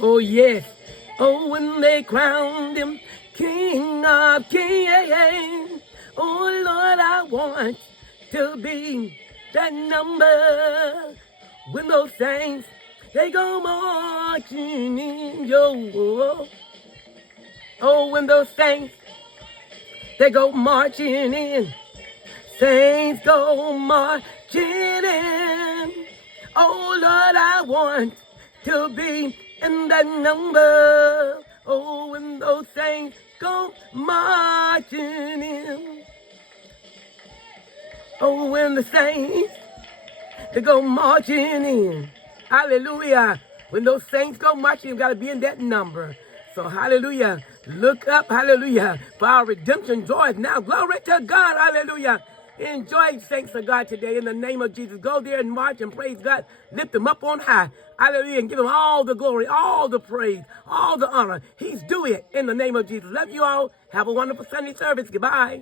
Oh, yes. Oh, when they crowned him King of Kings. Oh, Lord, I want to be that number. When those saints, they go marching in. Yo. Oh, when those saints, they go marching in. Saints go marching in. Oh, Lord, I want to be in that number. Oh, when those saints go marching in. Oh, when the saints, they go marching in. Hallelujah. When those saints go marching, you got to be in that number. So, hallelujah. Look up, hallelujah, for our redemption joy is now. Glory to God, hallelujah. Enjoy, saints of God, today in the name of Jesus. Go there and march and praise God. Lift him up on high. Hallelujah. And give him all the glory, all the praise, all the honor. He's doing it in the name of Jesus. Love you all. Have a wonderful Sunday service. Goodbye.